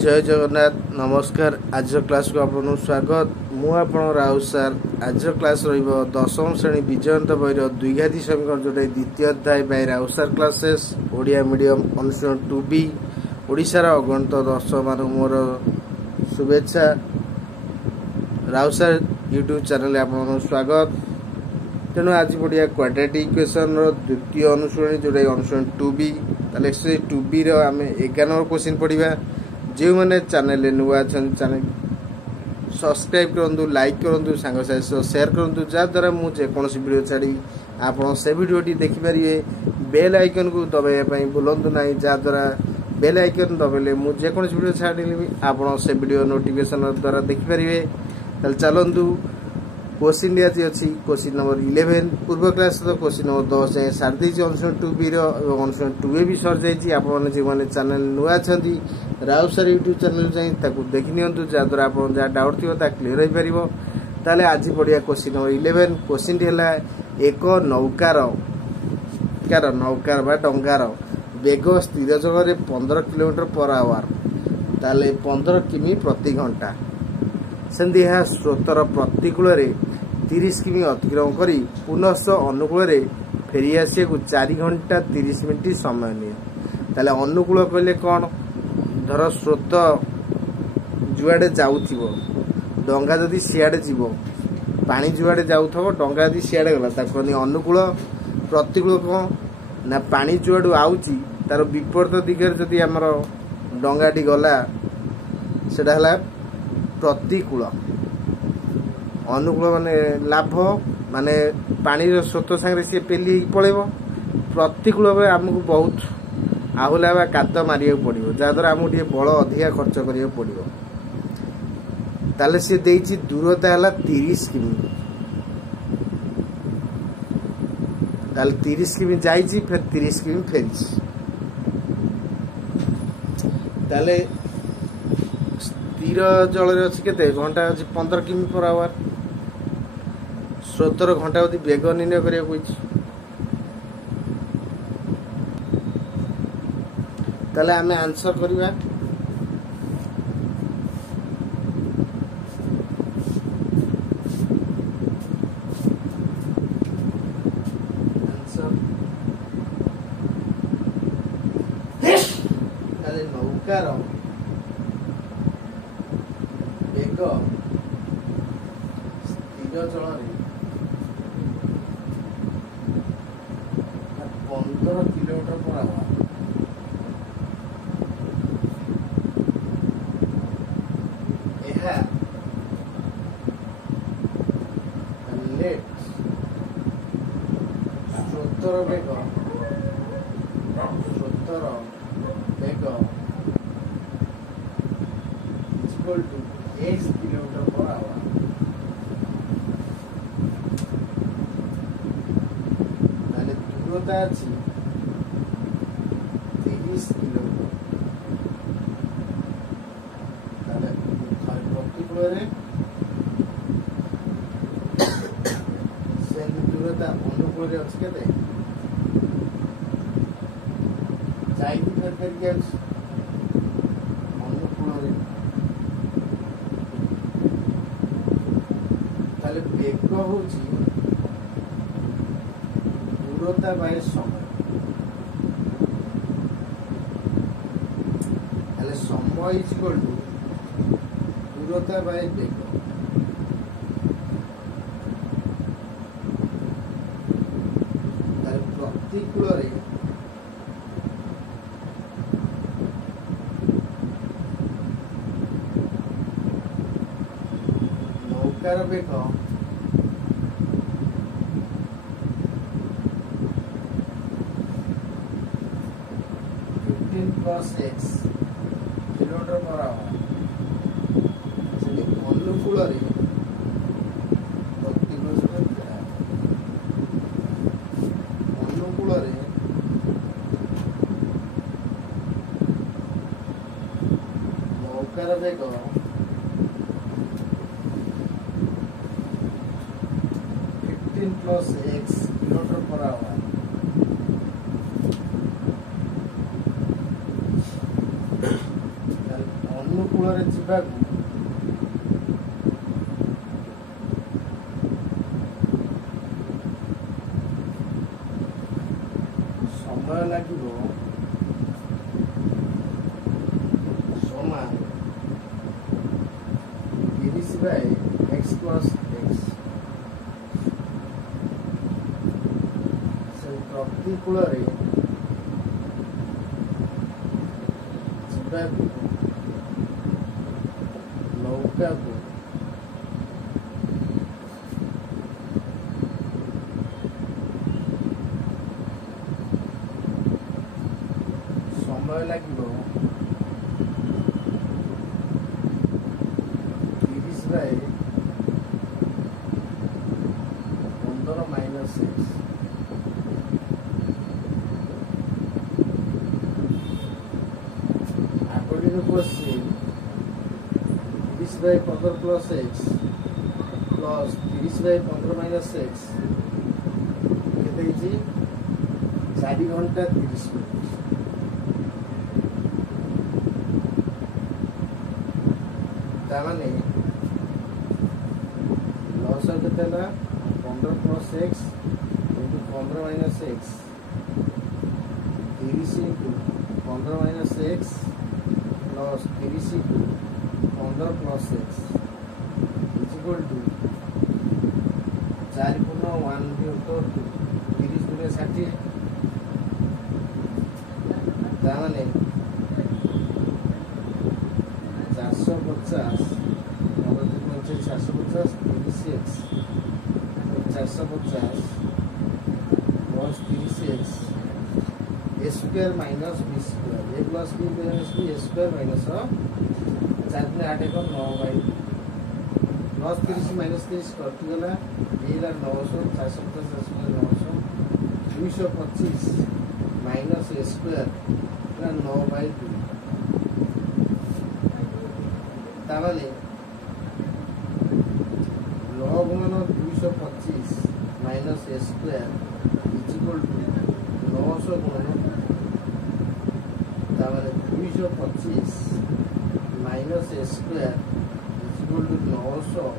जय जगन्नाथ नमस्कार। आज क्लास को आपन स्वागत। मु आपण राउत सार। आज क्लास रहिबो दशम श्रेणी विजयंत बहिर द्विघाती समीकरण जोटे द्वितीय अध्याय बाय राउत सार क्लासेस ओडिया मीडियम अनुष्ठान 2B ओडिशार अगणित दर्शक मान मोर शुभेच्छा। राउत सार यूट्यूब चैनल आपन स्वागत। तेणु आज बढ़िया क्वाड्रेटिक इक्वेशन द्वितीय अनुश्रेणी जोटे अनुश्रेणी 2B ताले 2B रो आमे 11 नंबर क्वेश्चन पढ़िबा। जो मैंने चैनल नुआ चैनल सब्सक्राइब करूँ, लाइक करूँ, सांग साथी शेयर करूँ, जहाँद्वारा मुझे वीडियो छाड़ी आप से वीडियोटी देखिपारे। बेल आइकन को दबाइवाई भूलु ना, जहाँद्वारा बेल आइकन दबाइले मुझे वीडियो छाड़ी आप से वीडियो नोटिफिकेशन द्वारा देखिपारे। चलतु क्वेश्चन आज अच्छी क्वेश्चन नंबर 11 पूर्व क्लास तो क्वेश्चन नंबर 10 जाए सारी अनुश्रेणी 2B अनुश्रेणी 2A भी सर जाइए। आपने चैनल नुआ राउत सार यूट्यूब चैनल जाई देखी नियंतु, जहाँद्वारा आप जहाँ डाउट थी क्लीयर हो पार। आज बढ़िया क्वेश्चन नंबर 11 क्वेश्चन टी है एक नौकार बा डंगार बेग स्थिर जगह 15 किलोमीटर पर आवर ताले 15 किमी प्रति घंटा सेमती स्रोतर प्रतिकूल 30 किमी अतिक्रमण करी पुनः अनुकूल फेरी आसिया 4 घंटा 30 मिनिट समय निये। ताले अनुकूल कहले कौन? धर स्रोत जुआडे जाउथिबो डंगा जदि सियाडे जीवो, पानी जुआडे जाउथबो डंगा जदि सियाडे गला ताको अनुकूल। प्रतिकूल कौन ना पानी जुआडू आउची तार विपरीत दिगरे जदि हमर डंगाटी गला सेटा हला प्रतिकूल। अनुकूल माने लाभ माने पानी स्रोत संगे सी पेली पड़ेबो। प्रतिकूल आमको बहुत आहुला बा कात मारिया पड़ो, जहाँद्वारा आमको टे बल अधिका खर्च करिया पड़ो। ताले सी देइची दूरता है 30 किमी। ताले 30 किमी जाइची फिर 30 किमी फेरी। ताले स्थिर जल अच्छी के घंटा अच्छी 15 किमी पर आवर। स्रोतर घंटा अवधि बेग निर्णय करिया कहिछि। ताले आमे आंसर करिबा। आंसर ताले नौकार बेग स्थिर जल 15 किलोमीटर पर आवर स्रोतर बेग equal to x kilometre per hour. ताले दूरता अछि 30 किलोमीटर। ताले प्रतिकूल रे से दूरता अनुकूल रे अछि केते जाइबी फेर के अनुकूल रे। ताले बेग होची दूरता बाय समय। ताले समय इज इक्वल टू दूरता बाय बेग। ताले प्रतिकूल रे नौकार बेग 15 + x किलोमीटर पर आवर। अनुकूल अनुकूल नौकार बेग 15 + x किलोमीटर पर आवर। ସମୟରେ ଯିବାକୁ ସମୟ ଲାଗିବ ସମାନ 30/x + x। ସେ ପ୍ରତିକୂଳରେ ଯିବାକୁ ନୌକାକୁ ସମୟ ଲାଗିବ 30/15 - x। According to question, 30/15 + x plus 30/15 - x କେତେ ହେଇଛି? 4 ଘଣ୍ଟା 30 ମିନିଟ୍। ତାମାନେ ଲସ କେତେ ହେଲା? 15 + x × 15 - x 30 × 15 - x plus 30 × 15 + x is equal to 4 × 1 × 30 × 60। ତାମାନେ 450 450 30x 450 plus 30x a square minus b square a plus b minus b a square minus 4 × 8 = 9/2 plus 30 minus 30 कटिगला ये 900 450 900 225 minus a square 9/2। তাহলে log 225 minus a square is equal to 900 তাহলে 225 minus a square is equal to 900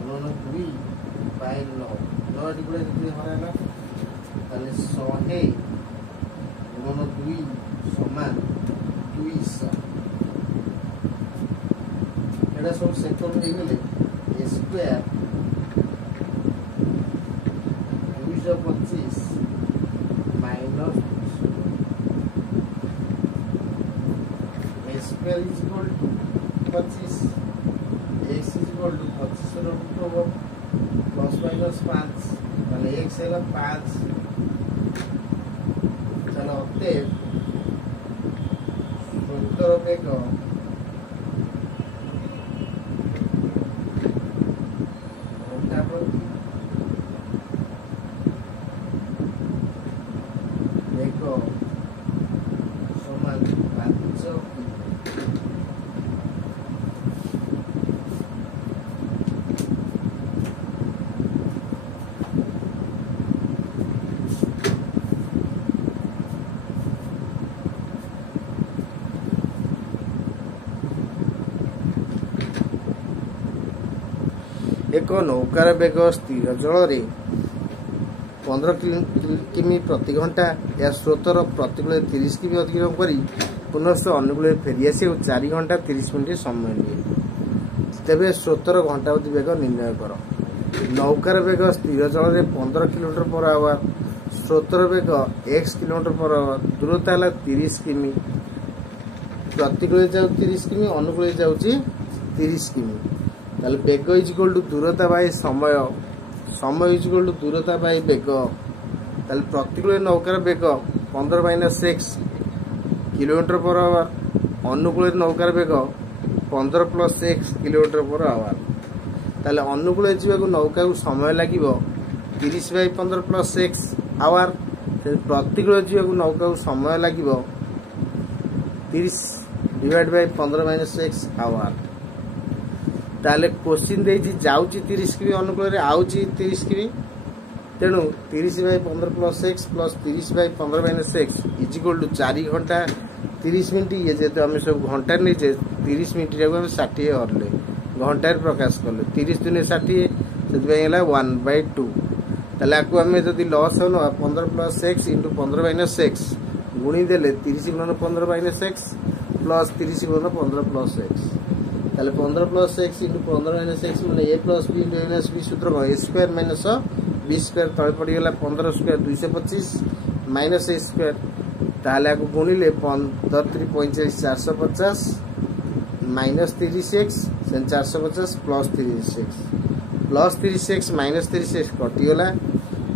2/9 9 গুণে যদি হয় না তাহলে 100 2 সমান 200। এটা সব সেকন্ড হয়ে গেলে a square 225 minus a square is equal to 25 x is equal to 25 ର ରୁଟ୍ ହବ plus minus 5 তাহলে x ହେଲା 5। ତାହେଲେ ଅତଏବ ସ୍ରୋତର ବେଗ ଘଣ୍ଟା ପ୍ରତି ବେଗ ସମାନ 5 ଏକ ନୌକାର ବେଗ ସ୍ଥିର ଜଳରେ 15 କିମି ପ୍ରତି ଘଣ୍ଟା ଏହା ସ୍ରୋତର ପ୍ରତିକୂଳରେ 30 କିମି ଅତିକ୍ରମ କରି ପୁନଃ ଅନୁକୂଳରେ ଫେରିଆସି 4 ଘଣ୍ଟା 30 ମିନିଟ୍ ସମୟ ନିଏ। ତେବେ ସ୍ରୋତର ଘଣ୍ଟାବଧି ବେଗ ନିର୍ଣ୍ଣୟ କର। ନୌକାର ବେଗ ସ୍ଥିର ଜଳରେ 15 km/h, ସ୍ରୋତର ବେଗ x km/h, ଦୂରତା ହେଲା 30 କିମି, ପ୍ରତିକୂଳରେ ଯାଉ 30 କିମି, ଅନୁକୂଳରେ ଯାଉଛି 30 କିମି। তাহলে বেগ ইজ ইকুয়াল টু দূরতা বাই সময়, সময় ইজ ইকুয়াল টু দূরতা বাই বেগ। তাহলে প্রতিকূলে নৌকার বেগ 15 - x km/h, অনুকূলে নৌকার বেগ 15 + x km/h। তাহলে অনুকূলে যাওয়া নৌকাକୁ সময় লাগিব 30/15 + x আওয়ার। প্রতিকূলে যাওয়া নৌকাକୁ সময় লাগিব 30 / 15 - x আওয়ার। তাহলে কোশ্চিন ଦେଇଛି ଯାଉଛି 30 কিমি, ଅନୁକୂଳରେ ଆଉଛି 30 কিমি, ତେଣୁ 30/15 + x + 30/15 - x is equal to 4 ଘଣ୍ଟା 30 मिनिट ये जेहेतु आम सब घंटा नहीं 30 मिनिट को 60 हरले घंटार प्रकाश कले 30 दिन 60 से 1/2 ताले आपको आम जब लस हो 15 + x × 15 - x गुणी देले 30 × 15 - x प्लस 30 × 15 + x ताले 15 + x × 15 - x माने a + b - b सूत्र को a² - b² तले पड़गला 15² 225 - a² ताले आपको गुणिले 15 × 3 = 45 450 - 36 450 + 36 प्लस 36 माइनस 36 कटिगला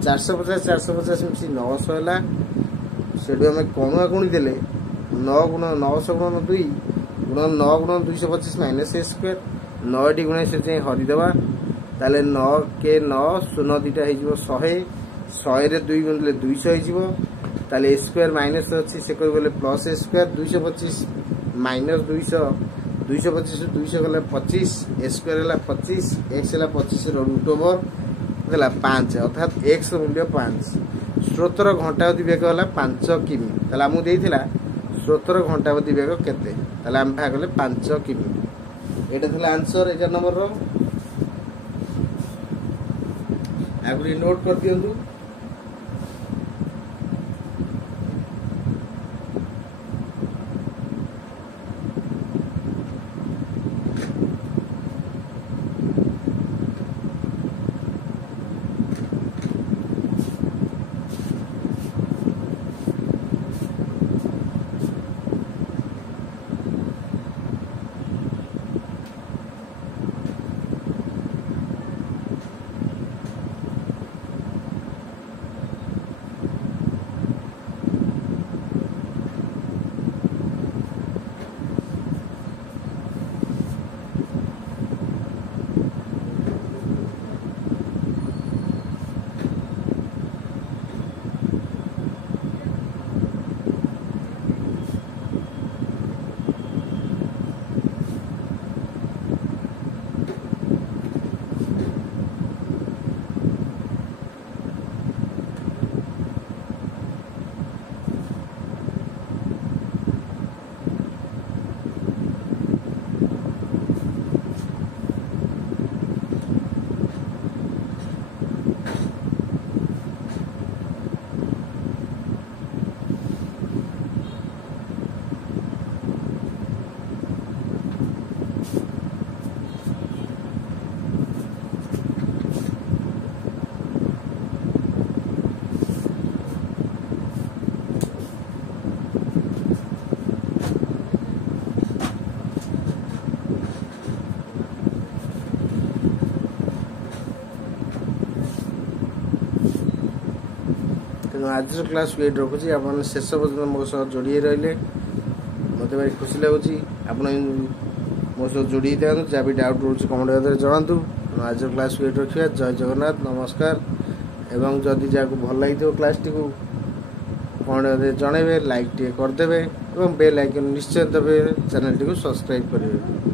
450 450 मिसी 900 है से कणुआ गुणी देले 9 × 900 × 2 × 9 × 225 माइनस a² 9 गुणे से हरिदेवा ताले 9 के 9 0 2टा हो 100 100 रे 2 गुणिले 200 हो ताले a² माइनस अच्छी से कहले प्लस a² 225 माइनस 200 225 200 गला 25 a² है 25 x है 25 रूट ओवर गला 5 अर्थात x मूल्य 5 स्रोतर घंटावधि वेग है 5 किमी ताले हमू देइथिला स्रोतर घंटावधि वेग केते ताले हम भागले 5 किमी एटा थिला आंसर 11 नंबर रो आगुरी नोट कर दियंतु आज क्लास को रखुच्छी आप शेष पर्यटन मो सह जोड़ी रही मत भाई खुशी लगुच आप मो सह जोड़ी था जहाँ भी डाउट रोचे कमेंट जनातु आज क्लास को रखा जय जगन्नाथ नमस्कार एवं जदि जहाँ भल लगी क्लास टी कमेंट जनइबे लाइक टे करदे और बेल आइकन निश्चय देवे चैनल टी सब्सक्राइब करेंगे।